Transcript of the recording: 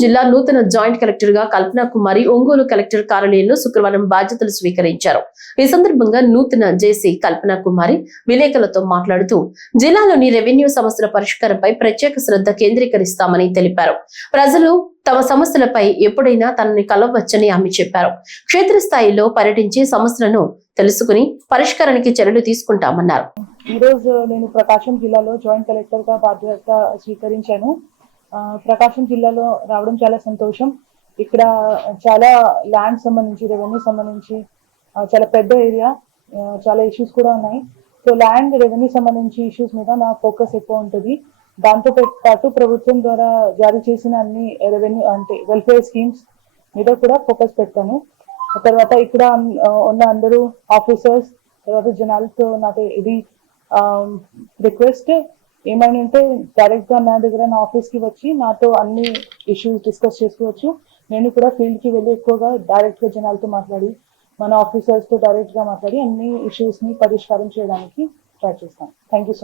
జిల్లా నూతన joint collector గా కల్పనా కుమారి ఒంగోలు కలెక్టర్ కార్యాలయంలో శుక్రవారం బాధ్యతలు స్వీకరించారు. ఈ సందర్భంగా నూతన జేసీ కల్పనా కుమారి విలేకరులతో మాట్లాడుతూ జిల్లాలోని రెవెన్యూ సమస్యల పరిష్కారంపై ప్రత్యేక శ్రద్ధ కేంద్రీకరిస్తామని తెలిపారు. ప్రజలు తమ సమస్యలపై ఎప్పుడైనా తనని కలవచ్చని ఆమె చెప్పారు. క్షేత్రస్థాయిలో పర్యటించి సమస్యలను తెలుసుకుని పరిష్కారానికి చర్యలు తీసుకుంటామన్నారు. ఈ రోజు నేను ప్రకాశం జిల్లాలో జాయింట్ కలెక్టర్ గా బాధ్యత స్వీకరించాను. ప్రకాశం జిల్లాలో రావడం చాలా సంతోషం. ఇక్కడ చాలా ల్యాండ్ సంబంధించి, రెవెన్యూ సంబంధించి చాలా పెద్ద ఏరియా, చాలా ఇష్యూస్ కూడా ఉన్నాయి. సో ల్యాండ్ రెవెన్యూ సంబంధించి ఇష్యూస్ మీద నా ఫోకస్ ఎక్కువ ఉంటుంది. దాంతో పాటు ప్రభుత్వం ద్వారా జారీ చేసిన అన్ని రెవెన్యూ అంటే వెల్ఫేర్ స్కీమ్స్ మీద కూడా ఫోకస్ పెడతాను. తర్వాత ఇక్కడ ఉన్న అందరూ ఆఫీసర్స్, తర్వాత జనాలతో నాకు ఇది రిక్వెస్ట్ ఏమైనా ఉంటే డైరెక్ట్ గా నా దగ్గర నా ఆఫీస్ కి వచ్చి నాతో అన్ని ఇష్యూస్ డిస్కస్ చేసుకోవచ్చు. నేను కూడా ఫీల్డ్ కి వెళ్ళి ఎక్కువగా డైరెక్ట్ గా జనాలతో మాట్లాడి, మన ఆఫీసర్స్ తో డైరెక్ట్ గా మాట్లాడి అన్ని ఇష్యూస్ ని పరిష్కారం చేయడానికి ట్రై చేస్తాను. Thank you.